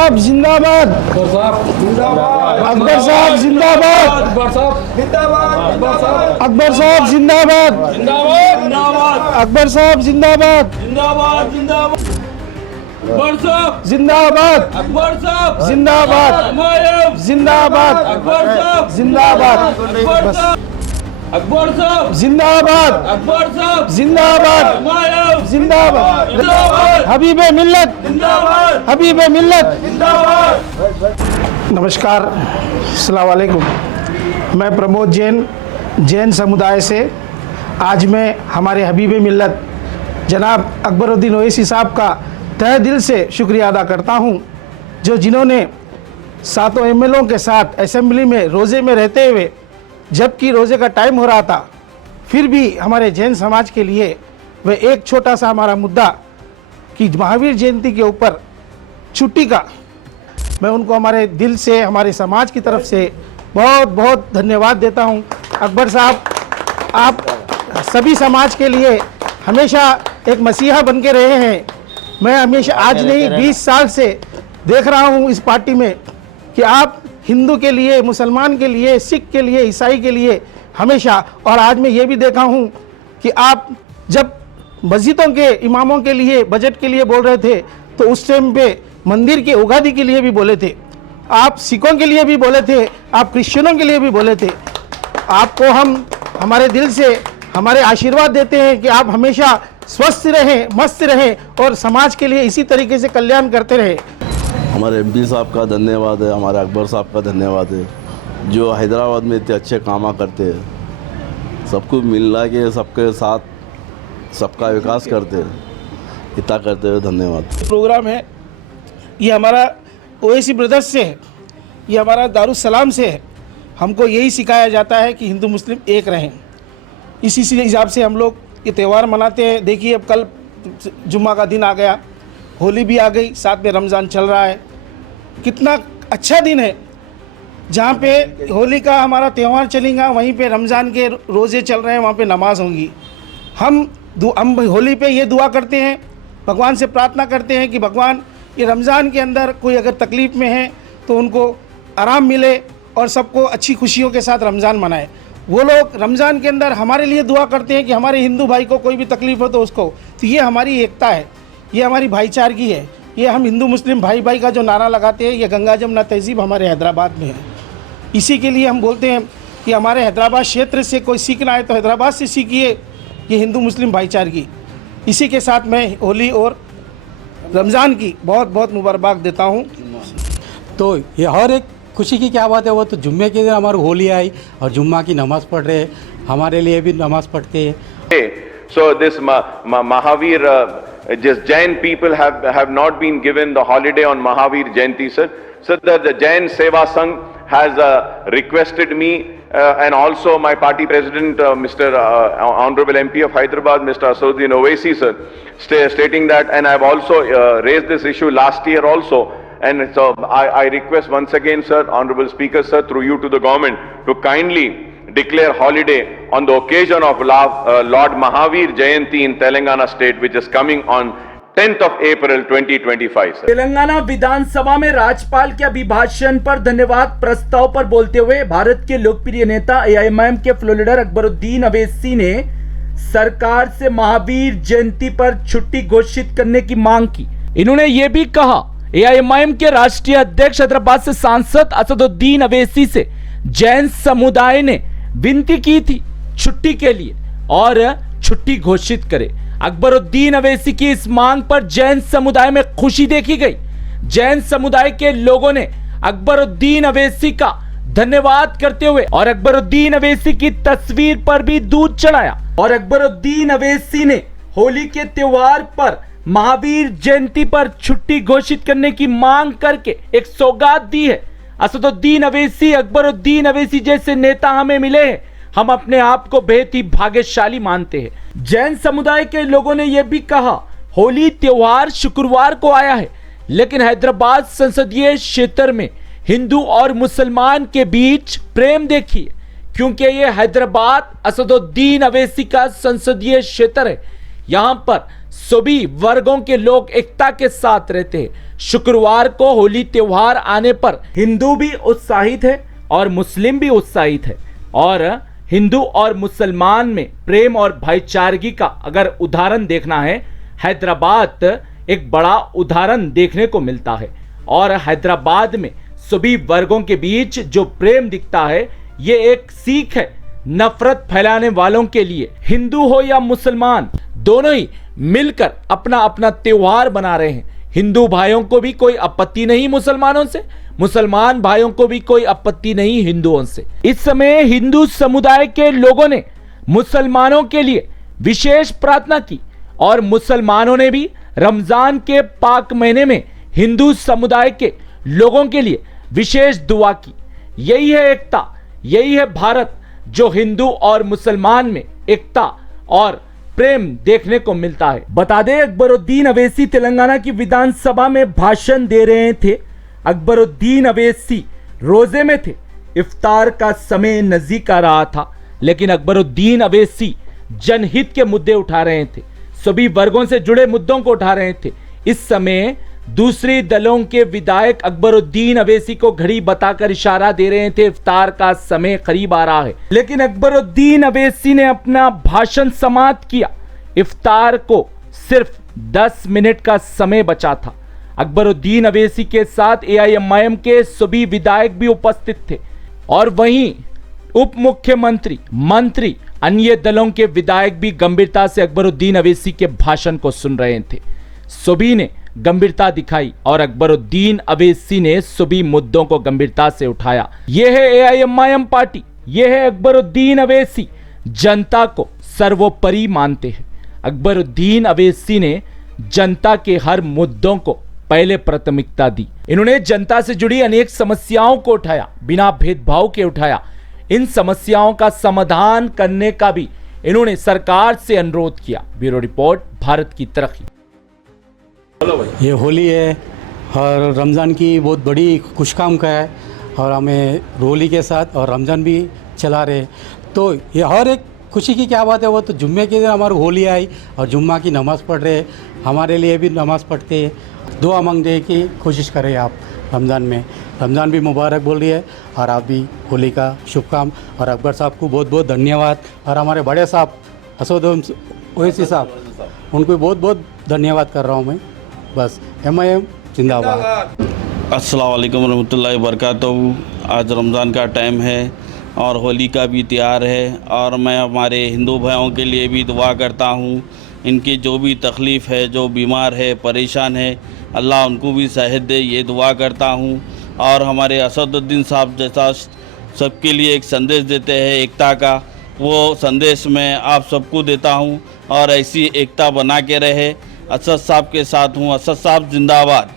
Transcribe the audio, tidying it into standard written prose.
साहब जिंदाबाद, अकबर साहब जिंदाबाद, अकबर साहब जिंदाबाद, अकबर साहब जिंदाबाद, जिंदाबाद, जिंदाबाद, जिंदाबाद, जिंदाबाद, अकबर साहब जिंदाबाद, अकबर साहब जिंदाबाद, हुमायूं जिंदाबाद, जिंदाबाद हबीब मिल्लत, जिंदाबाद हबीब मिल्लत। जिंदाबाद। नमस्कार, अस्सलाम वालेकुम। मैं प्रमोद जैन, जैन समुदाय से आज मैं हमारे हबीब मिल्लत जनाब अकबरुद्दीन ओवैसी साहब का तहे दिल से शुक्रिया अदा करता हूं, जो जिन्होंने सातों एमएलओ के साथ असेंबली में रोज़े में रहते हुए, जबकि रोज़े का टाइम हो रहा था, फिर भी हमारे जैन समाज के लिए वह एक छोटा सा हमारा मुद्दा कि महावीर जयंती के ऊपर छुट्टी का, मैं उनको हमारे दिल से, हमारे समाज की तरफ से बहुत बहुत धन्यवाद देता हूं। अकबर साहब, आप सभी समाज के लिए हमेशा एक मसीहा बन के रहे हैं। मैं हमेशा, आज नहीं 20 साल से देख रहा हूं इस पार्टी में कि आप हिंदू के लिए, मुसलमान के लिए, सिख के लिए, ईसाई के लिए हमेशा, और आज मैं ये भी देखा हूँ कि आप जब मस्जिदों के इमामों के लिए बजट के लिए बोल रहे थे तो उस टाइम पे मंदिर के उगादी के लिए भी बोले थे, आप सिखों के लिए भी बोले थे, आप क्रिश्चियनों के लिए भी बोले थे। आपको हम हमारे दिल से हमारे आशीर्वाद देते हैं कि आप हमेशा स्वस्थ रहें, मस्त रहें और समाज के लिए इसी तरीके से कल्याण करते रहें। हमारे एमपी साहब का धन्यवाद है, हमारे अकबर साहब का धन्यवाद है, जो हैदराबाद में इतने अच्छे काम करते हैं, सबको मिला के सबके साथ सबका विकास करते हैं, इतना करते हुए धन्यवाद। प्रोग्राम है ये हमारा ओवैसी ब्रदर्स से है, ये हमारा दारुसलाम से है। हमको यही सिखाया जाता है कि हिंदू मुस्लिम एक रहें, इसी हिसाब से हम लोग ये त्यौहार मनाते हैं। देखिए, अब कल जुम्मा का दिन आ गया, होली भी आ गई, साथ में रमज़ान चल रहा है। कितना अच्छा दिन है, जहाँ पे होली का हमारा त्यौहार चलेगा, वहीं पे रमज़ान के रोज़े चल रहे हैं, वहाँ पे नमाज होंगी। हम होली पे ये दुआ करते हैं, भगवान से प्रार्थना करते हैं कि भगवान ये रमज़ान के अंदर कोई अगर तकलीफ़ में है तो उनको आराम मिले और सबको अच्छी खुशियों के साथ रमज़ान मनाए। वो लोग रमज़ान के अंदर हमारे लिए दुआ करते हैं कि हमारे हिंदू भाई को कोई भी तकलीफ़ हो तो उसको, तो ये हमारी एकता है, ये हमारी भाईचारगी है। ये हम हिंदू मुस्लिम भाई भाई का जो नारा लगाते हैं, ये गंगा जमुना तहजीब हमारे हैदराबाद में है। इसी के लिए हम बोलते हैं कि हमारे हैदराबाद क्षेत्र से कोई सीखना है तो हैदराबाद से सीखिए ये हिंदू मुस्लिम भाईचारगी। इसी के साथ मैं होली और रमज़ान की बहुत बहुत मुबारकबाद देता हूँ। तो ये और एक खुशी की क्या बात है, वो तो जुम्मे के दिन हमारी होली आई और जुम्मा की नमाज़ पढ़ रहे हैं, हमारे लिए भी नमाज़ पढ़ते हैं। So this Mahavir, just Jain people have not been given the holiday on Mahavir Jayanti, sir. So the Jain Seva Sangh has requested me and also my party president, Mr. Honorable MP of Hyderabad, Mr. Assaduddin Owaisi, sir, stating that, and I have also raised this issue last year also. And so I request once again, sir, Honorable Speaker, sir, through you to the government, to kindly declare holiday on the occasion of Lord Mahavir Jayanti in Telangana state, which is coming on 10th of April 2025, sir. Telangana विधानसभा में राज्यपाल के अभिभाषण पर धन्यवाद प्रस्ताव पर बोलते हुए भारत के लोकप्रिय नेता एआईएमआईएम के फ्लोर लीडर अकबरुद्दीन ओवैसी ने सरकार से महावीर जयंती पर छुट्टी घोषित करने की मांग की। इन्होंने ये भी कहा, एआईएमआईएम के राष्ट्रीय अध्यक्ष हैदराबाद से सांसद असदुद्दीन ओवैसी से जैन समुदाय ने विनती की थी छुट्टी के लिए और छुट्टी घोषित करे। अकबरुद्दीन ओवैसी की इस मांग पर जैन समुदाय में खुशी देखी गई। जैन समुदाय के लोगों ने अकबरुद्दीन ओवैसी का धन्यवाद करते हुए और अकबरुद्दीन ओवैसी की तस्वीर पर भी दूध चढ़ाया और अकबरुद्दीन ओवैसी ने होली के त्योहार पर महावीर जयंती पर छुट्टी घोषित करने की मांग करके एक सौगात दी है। असदुद्दीन ओवैसी, अकबरुद्दीन ओवैसी जैसे नेता हमें मिले हैं, हम अपने आप को बेहद ही भाग्यशाली मानते हैं। जैन समुदाय के लोगों ने यह भी कहा, होली त्योहार शुक्रवार को आया है, लेकिन हैदराबाद संसदीय क्षेत्र में हिंदू और मुसलमान के बीच प्रेम देखिए, क्योंकि यह हैदराबाद असदुद्दीन ओवैसी का संसदीय क्षेत्र है। यहाँ पर सभी वर्गों के लोग एकता के साथ रहते हैं। शुक्रवार को होली त्योहार आने पर हिंदू भी उत्साहित है और मुस्लिम भी उत्साहित है। और हिंदू और मुसलमान में प्रेम और भाईचारगी का अगर उदाहरण देखना है, हैदराबाद एक बड़ा उदाहरण देखने को मिलता है। और हैदराबाद में सभी वर्गों के बीच जो प्रेम दिखता है, ये एक सीख है नफरत फैलाने वालों के लिए। हिंदू हो या मुसलमान, दोनों ही मिलकर अपना अपना त्योहार बना रहे हैं। हिंदू भाइयों को भी कोई आपत्ति नहीं मुसलमानों से, मुसलमान भाइयों को भी कोई आपत्ति नहीं हिंदुओं से। इस समय हिंदू समुदाय के लोगों ने मुसलमानों के लिए विशेष प्रार्थना की और मुसलमानों ने भी रमजान के पाक महीने में हिंदू समुदाय के लोगों के लिए विशेष दुआ की। यही है एकता, यही है भारत, जो हिंदू और मुसलमान में एकता और प्रेम देखने को मिलता है। बता दें, अकबरुद्दीन अवैसी तेलंगाना की विधानसभा में भाषण दे रहे थे। अकबरुद्दीन अवैसी रोजे में थे, इफ्तार का समय नजदीक आ रहा था, लेकिन अकबरुद्दीन अवैसी जनहित के मुद्दे उठा रहे थे, सभी वर्गों से जुड़े मुद्दों को उठा रहे थे। इस समय दूसरी दलों के विधायक अकबरुद्दीन अवैसी को घड़ी बताकर इशारा दे रहे थे, इफ्तार का समय करीब आ रहा है। लेकिन अकबरुद्दीन अवैसी ने अपना भाषण समाप्त किया। इफ्तार को सिर्फ 10 मिनट का समय बचा था। अकबरुद्दीन अवैसी के साथ एआईएमआईएम के सभी विधायक भी उपस्थित थे और वहीं उप मुख्यमंत्री, मंत्री, अन्य दलों के विधायक भी गंभीरता से अकबरुद्दीन अवैसी के भाषण को सुन रहे थे। सभी ने गंभीरता दिखाई और अकबरुद्दीन अवैसी ने सभी मुद्दों को गंभीरता से उठाया। यह है एआईएमआईएम पार्टी, यह है अकबरुद्दीन अवैसी, जनता को सर्वोपरि मानते हैं। अकबरुद्दीन अवैसी ने जनता के हर मुद्दों को पहले प्राथमिकता दी। इन्होंने जनता से जुड़ी अनेक समस्याओं को उठाया, बिना भेदभाव के उठाया। इन समस्याओं का समाधान करने का भी इन्होंने सरकार से अनुरोध किया। ब्यूरो रिपोर्ट, भारत की तरक्की। ये होली है और रमज़ान की बहुत बड़ी खुशकाम का है और हमें होली के साथ और रमज़ान भी चला रहे, तो ये हर एक खुशी की क्या बात है। वो तो जुम्मे के दिन हमारी होली आई और जुम्मा की नमाज़ पढ़ रहे, हमारे लिए भी नमाज़ पढ़ते हैं। दुआ मांगने की कोशिश करें आप रमज़ान में। रमज़ान भी मुबारक बोल रही है और आप भी होली का शुभकाम। और अकबर साहब को बहुत बहुत धन्यवाद और हमारे बड़े साहब असदुद्दीन ओवैसी साहब, उनको बहुत बहुत धन्यवाद कर रहा हूँ मैं। बस एमआईएम जिंदाबाद। अस्सलाम वालेकुम रहमतुल्लाहि वबरकातुहू। आज रमज़ान का टाइम है और होली का भी त्योहार है और मैं हमारे हिंदू भाइयों के लिए भी दुआ करता हूँ। इनकी जो भी तकलीफ़ है, जो बीमार है, परेशान है, अल्लाह उनको भी सेहत दे, ये दुआ करता हूँ। और हमारे असदुद्दीन साहब जैसा सबके लिए एक संदेश देते हैं एकता का, वो संदेश मैं आप सबको देता हूँ और ऐसी एकता बना के रहे। असद साहब के साथ हूँ। असद साहब जिंदाबाद।